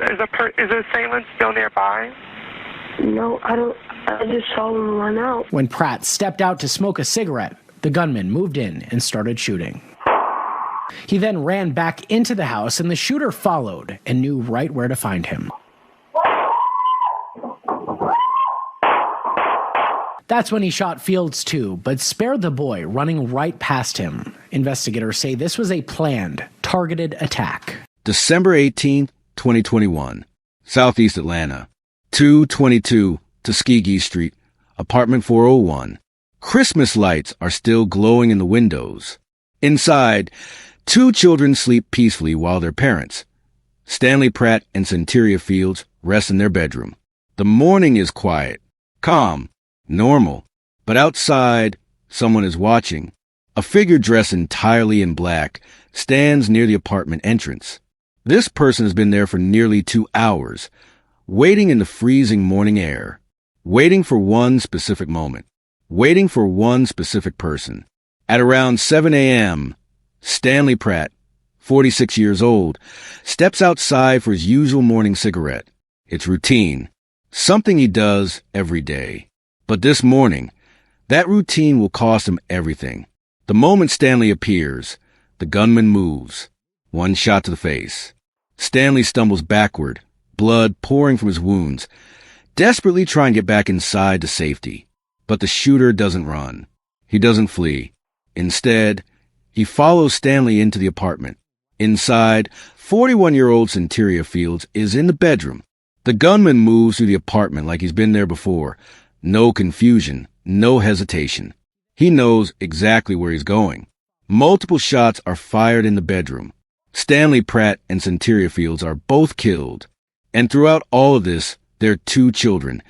Is the assailant still nearby? No, I don't. I just saw him run out. When Pratt stepped out to smoke a cigarette, the gunman moved in and started shooting. He then ran back into the house, and the shooter followed and knew right where to find him. That's when he shot Fields too, but spared the boy running right past him. Investigators say this was a planned, targeted attack. December 18th, 2021, Southeast Atlanta, 222 Tuskegee Street, apartment 401. Christmas lights are still glowing in the windows. Inside, two children sleep peacefully while their parents, Stanley Pratt and Centeria Fields, rest in their bedroom. The morning is quiet, calm, normal, but outside, someone is watching. A figure dressed entirely in black stands near the apartment entrance. This person has been there for nearly 2 hours, waiting in the freezing morning air, waiting for one specific moment, waiting for one specific person. At around 7 a.m., Stanley Pratt, 46 years old, steps outside for his usual morning cigarette. It's routine, something he does every day. But this morning, that routine will cost him everything. The moment Stanley appears, the gunman moves. One shot to the face. Stanley stumbles backward, blood pouring from his wounds, desperately trying to get back inside to safety. But the shooter doesn't run. He doesn't flee. Instead, he follows Stanley into the apartment. Inside, 41-year-old Centeria Fields is in the bedroom. The gunman moves through the apartment like he's been there before. No confusion, no hesitation. He knows exactly where he's going. Multiple shots are fired in the bedroom. Stanley Pratt and Centeria Fields are both killed. And throughout all of this, their two children,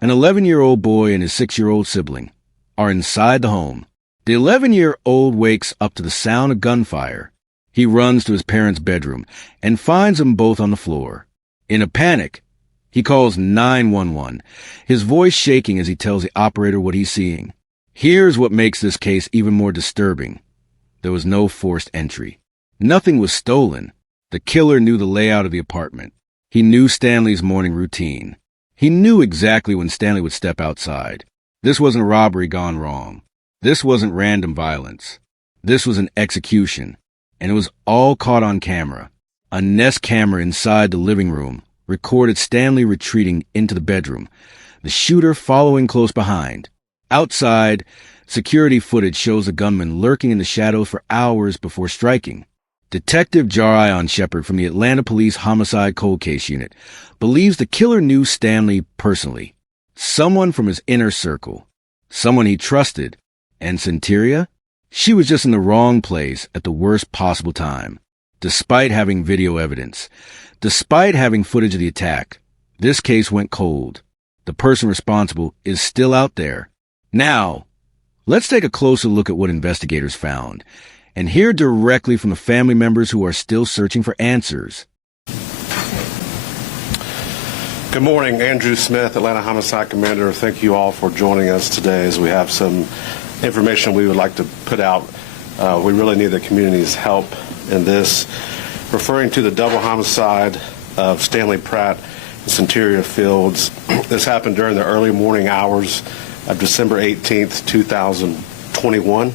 an 11-year-old boy and his 6-year-old sibling, are inside the home. The 11-year-old wakes up to the sound of gunfire. He runs to his parents' bedroom and finds them both on the floor. In a panic, he calls 911, his voice shaking as he tells the operator what he's seeing. Here's what makes this case even more disturbing. There was no forced entry. Nothing was stolen. The killer knew the layout of the apartment. He knew Stanley's morning routine. He knew exactly when Stanley would step outside. This wasn't a robbery gone wrong. This wasn't random violence. This was an execution. And it was all caught on camera. A Nest camera inside the living room recorded Stanley retreating into the bedroom, the shooter following close behind. Outside, security footage shows the gunman lurking in the shadows for hours before striking. Detective Jarion Shepard from the Atlanta Police Homicide Cold Case Unit believes the killer knew Stanley personally, someone from his inner circle, someone he trusted. And Centeria? She was just in the wrong place at the worst possible time. Despite having video evidence, despite having footage of the attack, this case went cold. The person responsible is still out there. Now, let's take a closer look at what investigators found and hear directly from the family members who are still searching for answers. Good morning, Andrew Smith, Atlanta Homicide Commander. Thank you all for joining us today as we have some information we would like to put out. We really need the community's help in this. Referring to the double homicide of Stanley Pratt and Centeria Fields, this happened during the early morning hours of December 18th, 2021.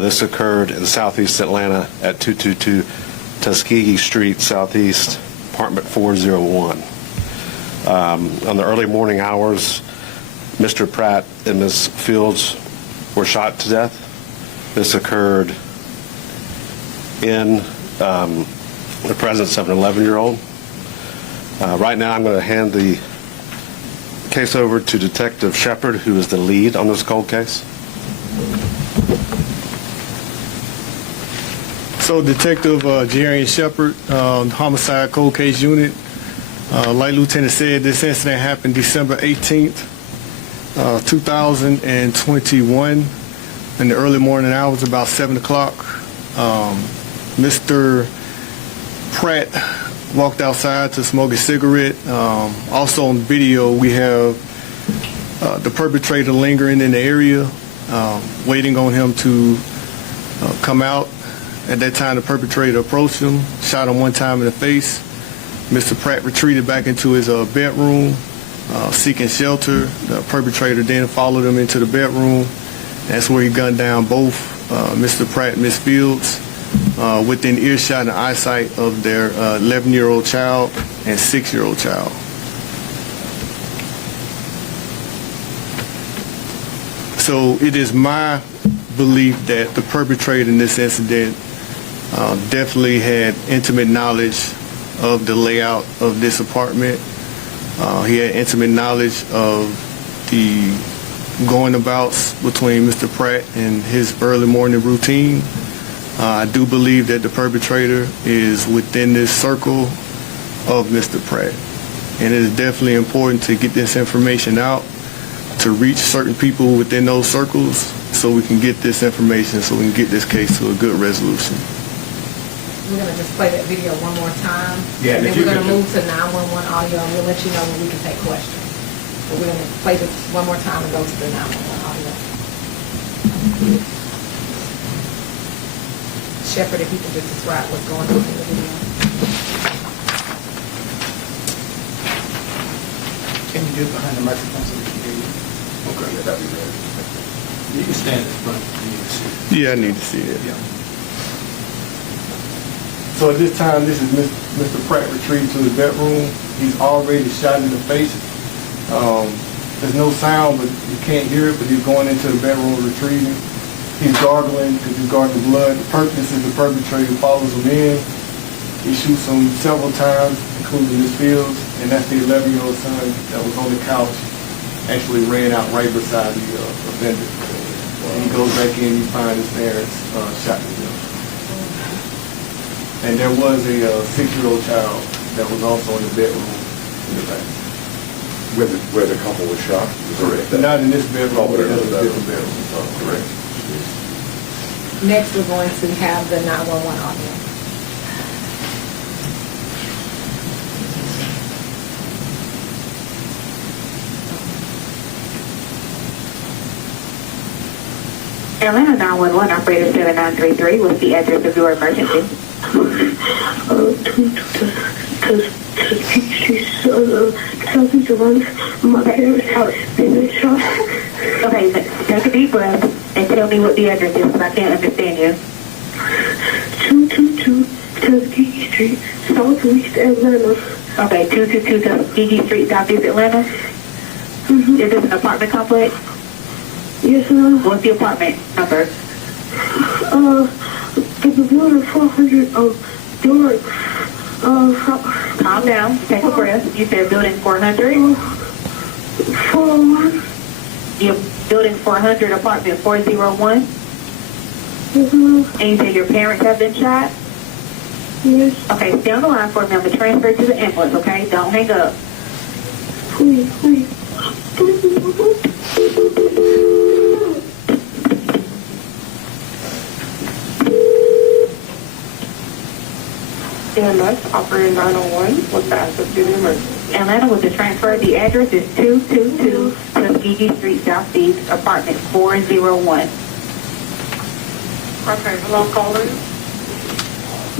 This occurred in southeast Atlanta at 222 Tuskegee Street, Southeast, apartment 401. On the early morning hours, Mr. Pratt and Ms. Fields were shot to death. This occurred in the presence of an 11-year-old. Right now, I'm going to hand the case over to Detective Shepard, who is the lead on this cold case. So, Detective Jarion Shepard, Homicide Cold Case Unit. Like Lieutenant said, this incident happened December 18th, 2021, in the early morning hours, about 7 o'clock. Mr. Pratt walked outside to smoke a cigarette. Also on video, we have the perpetrator lingering in the area, waiting on him to come out. At that time, the perpetrator approached him, shot him one time in the face, Mr. Pratt retreated back into his bedroom, seeking shelter. The perpetrator then followed him into the bedroom. That's where he gunned down both Mr. Pratt and Ms. Fields within earshot and eyesight of their 11-year-old child and 6-year-old child. So it is my belief that the perpetrator in this incident definitely had intimate knowledge of the layout of this apartment. He had intimate knowledge of the going-abouts between Mr. Pratt and his early morning routine. I do believe that the perpetrator is within this circle of Mr. Pratt. And it is definitely important to get this information out, to reach certain people within those circles so we can get this information, so we can get this case to a good resolution. We're going to just play that video one more time. Yeah, and then we're going to move to 911 audio, and we'll let you know when we can take questions. But we're going to play this one more time and go to the 911 audio. Shepard, if you can just describe what's going on in the video. Can you get behind the microphone so we can hear you? Okay, yeah, that'd be great. You can stand in front if you need to see it. Yeah, I need to see it. Yeah. So at this time, this is Mr. Pratt retreating to his bedroom. He's already shot in the face. There's no sound, but you can't hear it, but he's going into the bedroom retrieving. He's gargling because he's gargling blood. The purpose is the perpetrator follows him in. He shoots him several times, including Ms. Fields, and that's the 11-year-old son that was on the couch, actually ran out right beside the offender. And he goes back in, he finds his parents shot to death. And there was a 6-year-old child that was also in the bedroom in the back. Where the couple was shot? Correct. Not in this bedroom, but in a Another different bedroom. So, correct. Next, we're going to have the 911 audio. Atlanta 911 operator 7933, what's the address of your emergency? My parents' house. They've been shot. Okay, take a deep breath and tell me what the address is because I can't understand you. 222 Tuskegee Street, Southeast Atlanta. Okay, 222 Tuskegee Street, Southeast Atlanta? Mm-hmm. Is this an apartment complex? Yes, ma'am. What's the apartment number? The building 400 door. Calm down, take a breath. You said building 400? 401. You're building 400, apartment 401? Mm-hmm. And you said your parents have been shot? Yes. Okay, stay on the line for me. I'm going to transfer to the ambulance, okay? Don't hang up. Please. EMS, operator 901, what's the address to the emergency? Atlanta with the transfer. The address is 222 Tuskegee Street, Southeast, apartment 401. Okay, hello, caller.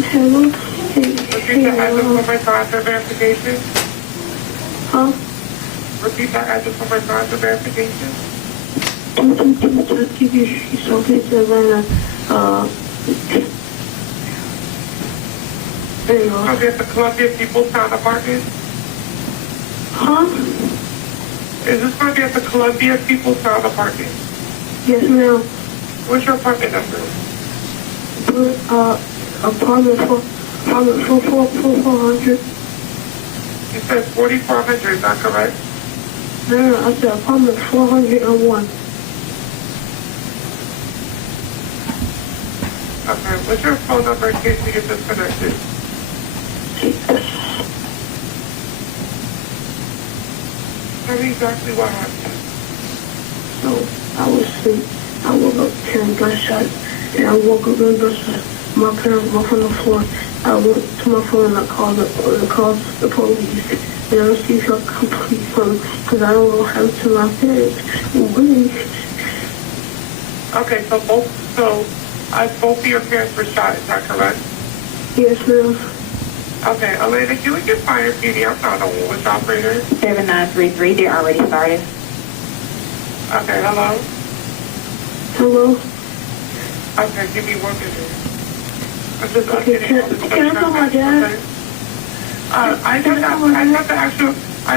Hello. Repeat the address for my time for verification. Huh? Repeat the address for my time for verification. 222 Tuskegee Street, Southeast Atlanta. There you go. I'll get the Columbia People's Town Apartment. Huh? Is this going to be at the Columbia People's Town Apartment? Yes, ma'am. What's your apartment number? Apartment 400. You said 4400, is that correct? No, I said apartment 401. Okay, what's your phone number in case we get disconnected? Tell me exactly what happened. So I was asleep. I woke up hearing gunshots, and I woke up and my parents were on the floor. I went to my phone and I called the police. And I received a complete phone because I don't know how to my parents. Okay, so both of your parents were shot, is that correct? Yes, ma'am. Okay, Elena, can we get fire PD? I'm not a which operator. 7933, they're already started. Okay, hello? Hello? Okay, give me 1 minute. I'm just Okay, updating all the can I call my dad? okay? I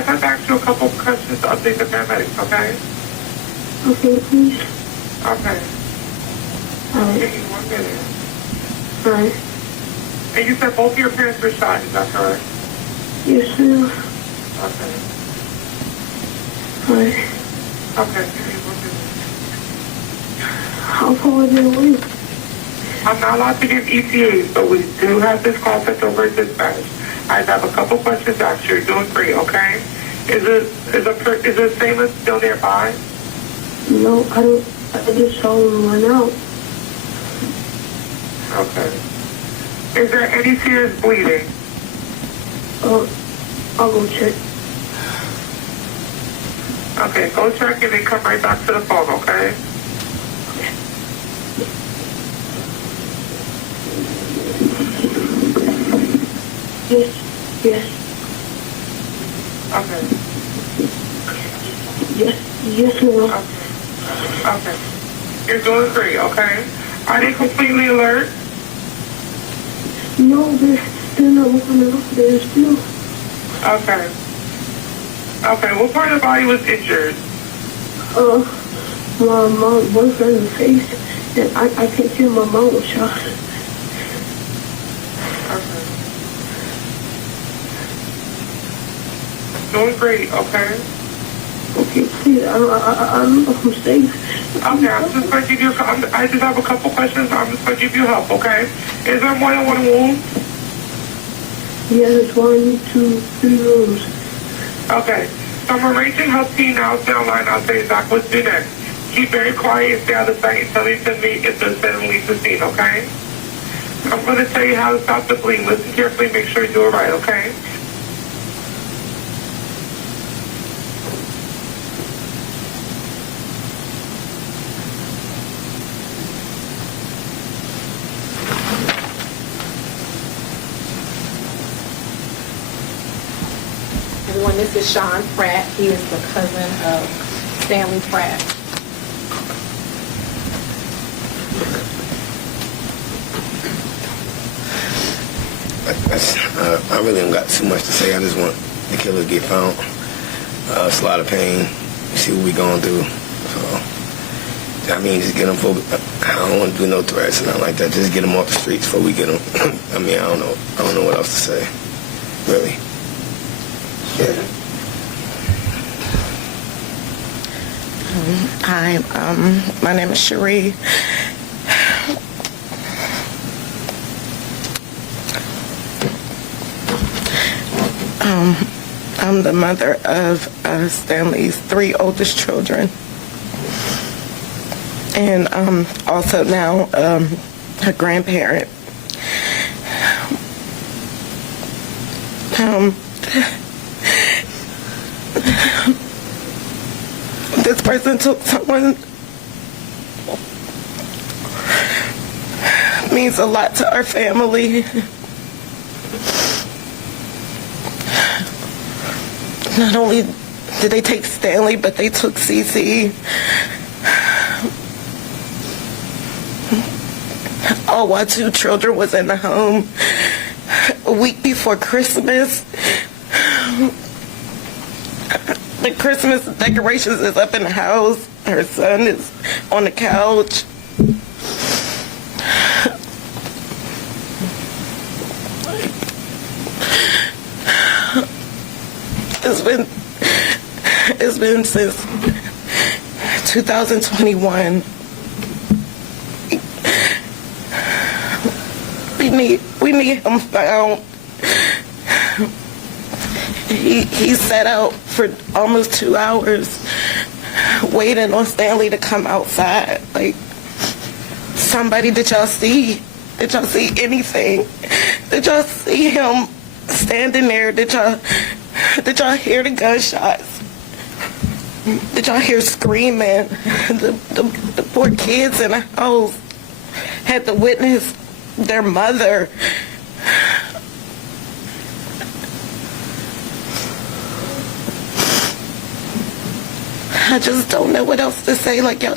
have to ask you a couple questions to update the paramedics, okay? Okay, please. Okay. Alright. Give me 1 minute. Alright. And you said both of your parents were shot, is that correct? Yes, ma'am. Okay. Alright. Okay, give me 1 minute. How far is it away? I'm not allowed to give ETAs, but we do have this call sent over at dispatch. I have a couple questions to ask you. You're doing great, okay? Is the Stanley still nearby? No, I don't. I just saw him run out. Okay. Is there any serious bleeding? I'll go check. Okay, go check and then come right back to the phone, okay? Yes, yes, Okay. yes, ma'am. Okay. You're doing great, okay? Are they completely alert? No, they're not moving up there still. Okay. Okay, what part of the body was injured? My boyfriend in the face, and I can't tell my mom was shot. Okay. Doing great, okay? Okay, please, I don't know if I'm safe. Okay, I'm just going to give you, I just have a couple questions. I'm just going to give you help, okay? Is there more than one wound? Yeah, there's 1, 2, 3 rooms. Okay. So I'm arranging help team now down line. I'll say exactly what to do next. Keep very quiet and stay out of sight until they send me if there's been release the scene, okay? I'm going to tell you how to stop the bleeding. Listen carefully, make sure you do it right, okay? Everyone, this is Sean Pratt. He is the cousin of Stanley Pratt. I really don't got too much to say. I just want the killer to get found. It's a lot of pain. You see what we going through. So, I mean, just get them for. I don't want to do no threats and nothing like that. Just get them off the streets before we get them. I mean, I don't know what else to say. Really. Yeah. Hi, my name is Cherie. I'm the mother of Stanley's 3 oldest children, and also now a grandparent. This person took someone means a lot to our family. Not only did they take Stanley, but they took CC. All while 2 children was in the home. A week before Christmas, the Christmas decorations is up in the house. Her son is on the couch. It's been since 2021. We need him found. He sat out for almost 2 hours waiting on Stanley to come outside. Like, somebody, did y'all see anything? Did y'all see him standing there? Did y'all hear the gunshots? Did y'all hear screaming? The poor kids in the house had to witness their mother I just don't know what else to say. Like, y'all,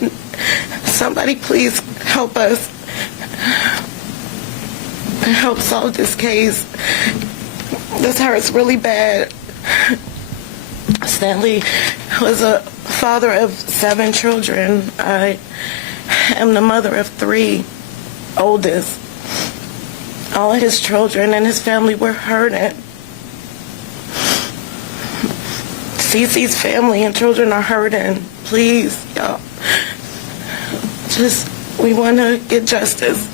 somebody please help us and help solve this case. This hurts really bad. Stanley was a father of 7 children. I am the mother of 3, oldest. All of his children and his family were hurting. Cece's family and children are hurting. Please, y'all. We want to get justice.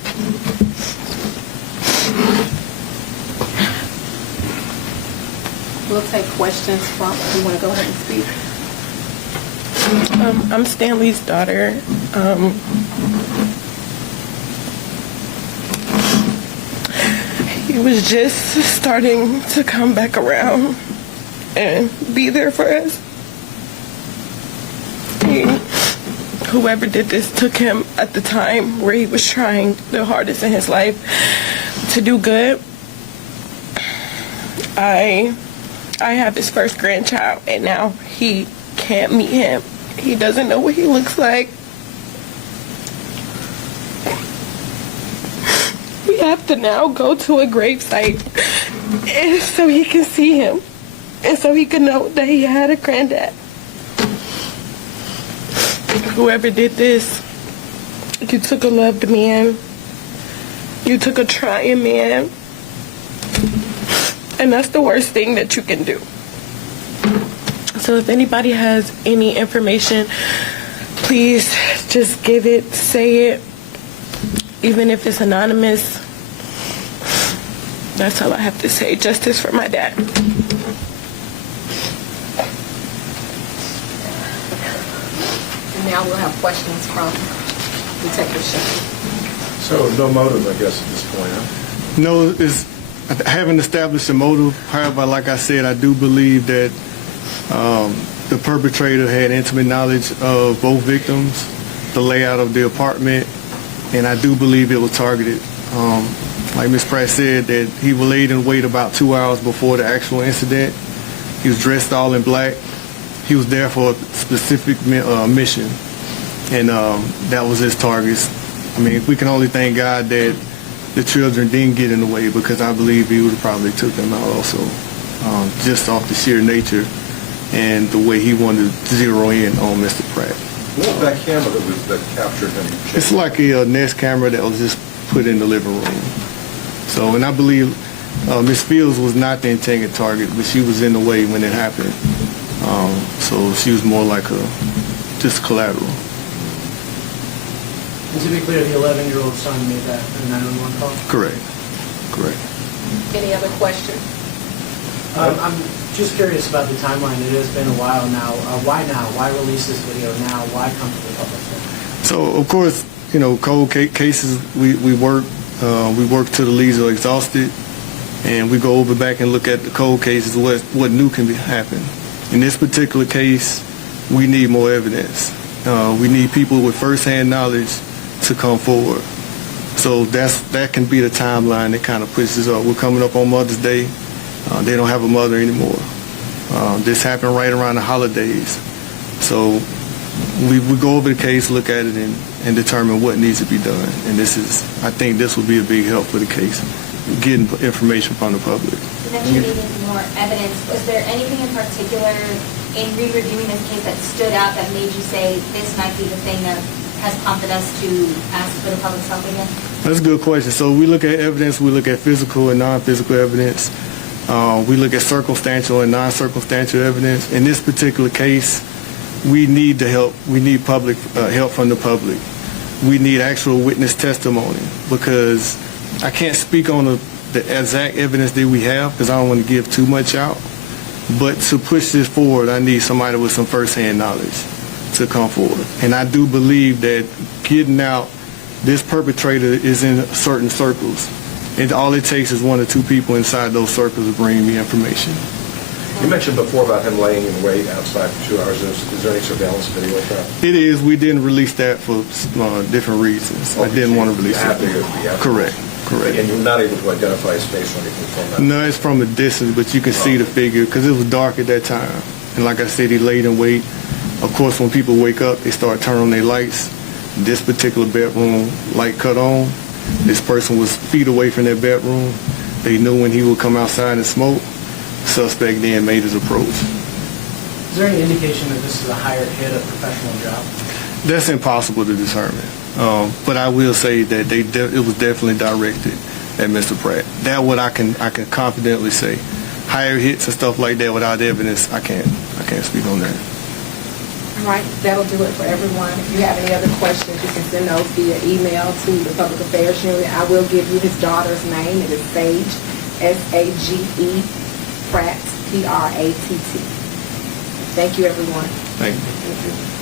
We'll take questions from, you want to go ahead and speak? I'm Stanley's daughter. He was just starting to come back around and be there for us. Whoever did this took him at the time where he was trying the hardest in his life to do good. I have his first grandchild, and now he can't meet him. He doesn't know what he looks like. We have to now go to a gravesite so he can see him, and so he can know that he had a granddad. Whoever did this, you took a loved man. You took a trying man. And that's the worst thing that you can do. So if anybody has any information, please just give it, say it, even if it's anonymous. That's all I have to say. Justice for my dad. And now we'll have questions from Detective Shepard. So no motive, I guess, at this point, huh? No, I haven't established a motive. However, like I said, I do believe that the perpetrator had intimate knowledge of both victims, the layout of the apartment, and I do believe it was targeted. Like Ms. Pratt said, that he was laid in wait about 2 hours before the actual incident. He was dressed all in black. He was there for a specific mission, and that was his target. I mean, we can only thank God that the children didn't get in the way, because I believe he would have probably took them out also, just off the sheer nature and the way he wanted to zero in on Mr. Pratt. What was that camera that captured him? It's like a Nest camera that was just put in the living room. So, and I believe Ms. Fields was not the intended target, but she was in the way when it happened. So she was more like just collateral. And to be clear, the 11-year-old son made that 911 call? Correct. Any other questions? I'm just curious about the timeline. It has been a while now. Why now? Why release this video now? Why come to the public? So, of course, you know, cold cases, we work till the leads are exhausted, and we go over back and look at the cold cases, what new can happen. In this particular case, we need more evidence. We need people with first-hand knowledge to come forward. So that can be the timeline that kind of pushes up. We're coming up on Mother's Day. They don't have a mother anymore. This happened right around the holidays. So we go over the case, look at it, and determine what needs to be done. And I think this will be a big help for the case, getting information from the public. You mentioned you needed more evidence. Was there anything in particular in re-reviewing this case that stood out that made you say this might be the thing that has prompted us to ask for the public's help again? That's a good question. So we look at evidence, we look at physical and non-physical evidence. We look at circumstantial and non-circumstantial evidence. In this particular case, we need the help. We need public help from the public. We need actual witness testimony, because I can't speak on the exact evidence that we have, because I don't want to give too much out. But to push this forward, I need somebody with some first-hand knowledge to come forward. And I do believe that getting out, this perpetrator is in certain circles. And all it takes is 1 or 2 people inside those circles to bring me information. You mentioned before about him laying in wait outside for 2 hours. Is there any surveillance video of that? It is. We didn't release that for different reasons. I didn't want to release that. Correct. And you're not able to identify his face or anything from that? No, it's from a distance, but you can see the figure, because it was dark at that time. And like I said, he laid in wait. Of course, when people wake up, they start turning on their lights. This particular bedroom light cut on. This person was feet away from their bedroom. They knew when he would come outside and smoke. Suspect then made his approach. Is there any indication that this is a hired hit, a professional job? That's impossible to determine. But I will say that it was definitely directed at Mr. Pratt. That's what I can confidently say. Higher hits and stuff like that without evidence, I can't speak on that. All right, that'll do it for everyone. If you have any other questions, you can send those via email to the Public Affairs Unit. I will give you his daughter's name. It is Sage, S-A-G-E, Pratt, P-R-A-T-T. Thank you, everyone. Thank you. Thank you.